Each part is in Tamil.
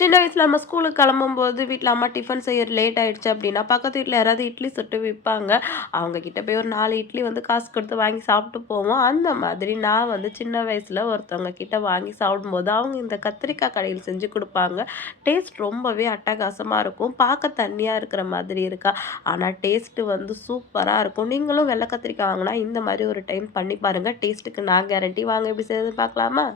சின்ன வயசுல நம்ம ஸ்கூலுக்கு கிளம்பும்போது வீட்ல அம்மா டிஃபன் செய்ய லேட் ஆயிடுச்சு அப்படின்னா, பக்கத்து வீட்ல யாராவது இட்லி சுட்டு விப்பாங்க. அவங்க கிட்ட போய் ஒரு 4 இட்லி வந்து காசு கொடுத்து வாங்கி சாப்பிட்டு போவோம். அந்த மாதிரி நான் வந்து சின்ன வயசுல ஒருத்தவங்க கிட்ட வாங்கி சாப்பிடும்போது, அவங்க இந்த கத்திரிக்காய் கடையில் செஞ்சு குடுப்பாங்க. டேஸ்ட் ரொம்பவே அட்டகாசமா இருக்கும். பார்க்க தண்ணியா இருக்கிற மாதிரி இருக்கா, ஆனா டேஸ்ட் வந்து சூப்பரா இருக்கும். நீங்களும் வெள்ள கத்திரிக்காய் வாங்குனா இந்த மாதிரி ஒரு டைம் பண்ணி பாருங்க. டேஸ்ட்டுக்கு நான் கேரண்டி. வாங்க எப்படி செய்றதுன்னு பார்க்கலாமா?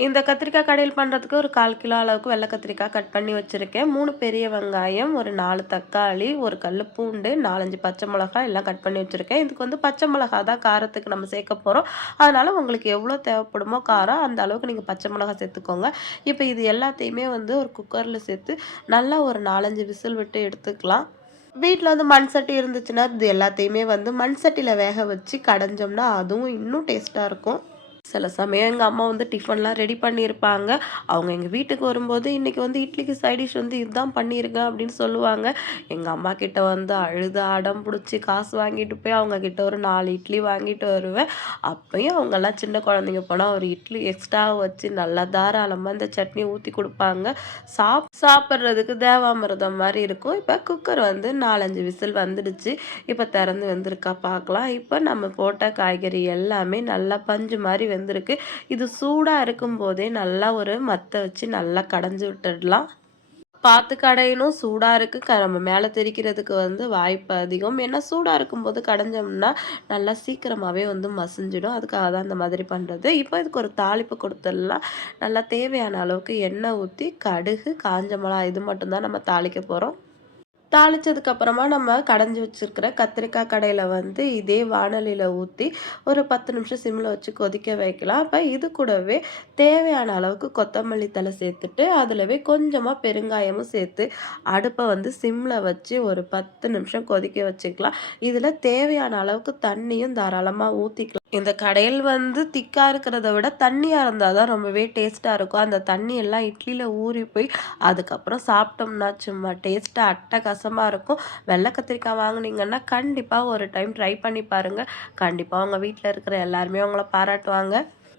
இந்த கத்திரிக்காய் கடையில் பண்ணுறதுக்கு ஒரு 1/4 கிலோ அளவுக்கு வெள்ளை கத்திரிக்காய் கட் பண்ணி வச்சுருக்கேன். 3 பெரிய வெங்காயம், ஒரு 4 தக்காளி, ஒரு கல்லு பூண்டு, 4, 5 பச்சை மிளகாய் எல்லாம் கட் பண்ணி வச்சுருக்கேன். இதுக்கு வந்து பச்சை மிளகாய் தான் காரத்துக்கு நம்ம சேர்க்க போகிறோம். அதனால் உங்களுக்கு எவ்வளோ தேவைப்படுமோ காரம், அந்த அளவுக்கு நீங்கள் பச்சை மிளகாய் சேர்த்துக்கோங்க. இப்போ இது எல்லாத்தையுமே வந்து ஒரு குக்கரில் சேர்த்து நல்லா ஒரு 4, 5 விசில் விட்டு எடுத்துக்கலாம். வீட்டில் வந்து மண் சட்டி இருந்துச்சுன்னா, இது எல்லாத்தையுமே வந்து மண் சட்டியில் வேக வச்சு கடைஞ்சோம்னா அதுவும் இன்னும் டேஸ்ட்டாக இருக்கும். சில சமயம் எங்க அம்மா வந்து டிஃபன்லாம் ரெடி பண்ணியிருப்பாங்க. அவங்க எங்க வீட்டுக்கு வரும்போது, "இன்னைக்கு வந்து இட்லிக்கு சைட் டிஷ் வந்து இதுதான் பண்ணியிருக்கேன்" அப்படின்னு சொல்லுவாங்க. எங்க அம்மா கிட்ட வந்து அழுது அடம் புடிச்சு காசு வாங்கிட்டு போய் அவங்க கிட்ட ஒரு 4 இட்லி வாங்கிட்டு வருவேன். அப்பயும் அவங்கலாம் சின்ன குழந்தைங்க போனா ஒரு இட்லி எக்ஸ்ட்ரா வச்சு நல்லா தாராளமா இந்த சட்னி ஊத்தி குடுப்பாங்க. சாப்பிடுறதுக்கு தேவாமிர்தம் மாரி இருக்கும். இப்ப குக்கர் வந்து 4, 5 விசில் வந்துடுச்சு. இப்ப திறந்து வெந்திருக்கா பார்க்கலாம். இப்ப நம்ம போட்ட காய்கறி எல்லாமே நல்லா பஞ்சு மாரி வெந்திருக்கு. இது சூடா இருக்கும்போதே நல்லா ஒரு மத்த வச்சு நல்லா கடைஞ்சு விட்டுடலாம். பார்த்து கடையணும். சூடா இருக்கு. நம்ம மேல தெறிக்கிறதுக்கு வந்து வாய்ப்பு அதிகம். ஏன்னா சூடா இருக்கும்போது கடைஞ்சோம்னா, நல்லா சீக்கிரமாவே வந்து மசிஞ்சிடும். அதுக்காக தான் இந்த மாதிரி பண்றது. இப்போ இதுக்கு ஒரு தாளிப்பு குடுத்துடலாம். நல்லா தேவையான அளவுக்கு எண்ணெய் ஊத்தி, கடுகு, காஞ்ச மிளகாய் இது மட்டும் தான் நம்ம தாளிக்க போறோம். தாளிச்சதுக்கு அப்புறமா நம்ம கடைஞ்சு வச்சிருக்கிற கத்திரிக்காய் கடையில வந்து இதே வாணலியில ஊத்தி ஒரு 10 நிமிஷம் சிம்ல வச்சு கொதிக்க வைக்கலாம். அப்ப இது கூடவே தேவையான அளவுக்கு கொத்தமல்லி தழை சேர்த்துட்டு, அதுலவே கொஞ்சமா பெருங்காயமும் சேர்த்து அடுப்ப வந்து சிம்ல வச்சு ஒரு 10 நிமிஷம் கொதிக்க வச்சுக்கலாம். இதுல தேவையான அளவுக்கு தண்ணியும் தாராளமா ஊத்திக்கலாம். இந்த கடையல் வந்து திக்கா இருக்கிறத விட தண்ணியா இருந்தா தான் ரொம்பவே டேஸ்ட்டா இருக்கும். அந்த தண்ணி எல்லாம் இட்லில ஊறி போய் அதுக்கப்புறம் சாப்பிட்டோம்னா சும்மா டேஸ்ட்டா அட்டகாசமா இருக்கும். வெள்ளை கத்திரிக்காய் வாங்குனீங்கன்னா, கண்டிப்பா ஒரு டைம் ட்ரை பண்ணி பாருங்க. கண்டிப்பா உங்க வீட்ல இருக்கிற எல்லாருமே உங்கள பாராட்டுவாங்க.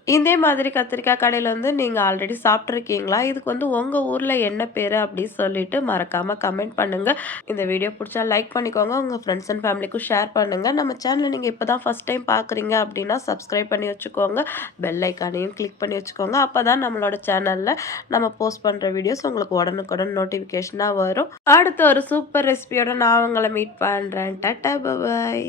இதே மாதிரி கத்திரிக்காய் கடையில வந்து நீங்க ஆல்ரெடி சாப்பிட்டுருக்கீங்களா? இதுக்கு வந்து உங்க ஊர்ல என்ன பேரு அப்படின்னு சொல்லிட்டு மறக்காம கமெண்ட் பண்ணுங்க. இந்த வீடியோ புடிச்சா லைக் பண்ணிக்கோங்க. உங்க ஃப்ரெண்ட்ஸ் அண்ட் ஃபேமிலிக்கும் ஷேர் பண்ணுங்க. நம்ம சேனல நீங்க இப்ப தான் ஃபர்ஸ்ட் டைம் பார்க்குறீங்க அப்படின்னா, சப்ஸ்கிரைப் பண்ணி வச்சுக்கோங்க. பெல் ஐகானையும் கிளிக் பண்ணி வச்சுக்கோங்க. அப்பதான் நம்மளோட சேனல்ல நம்ம போஸ்ட் பண்ற வீடியோஸ் உங்களுக்கு உடனுக்குடன் நோட்டிஃபிகேஷனா வரும். அடுத்த ஒரு சூப்பர் ரெசிபியோட நான் உங்கள மீட் பண்றேன். Tata, bye bye.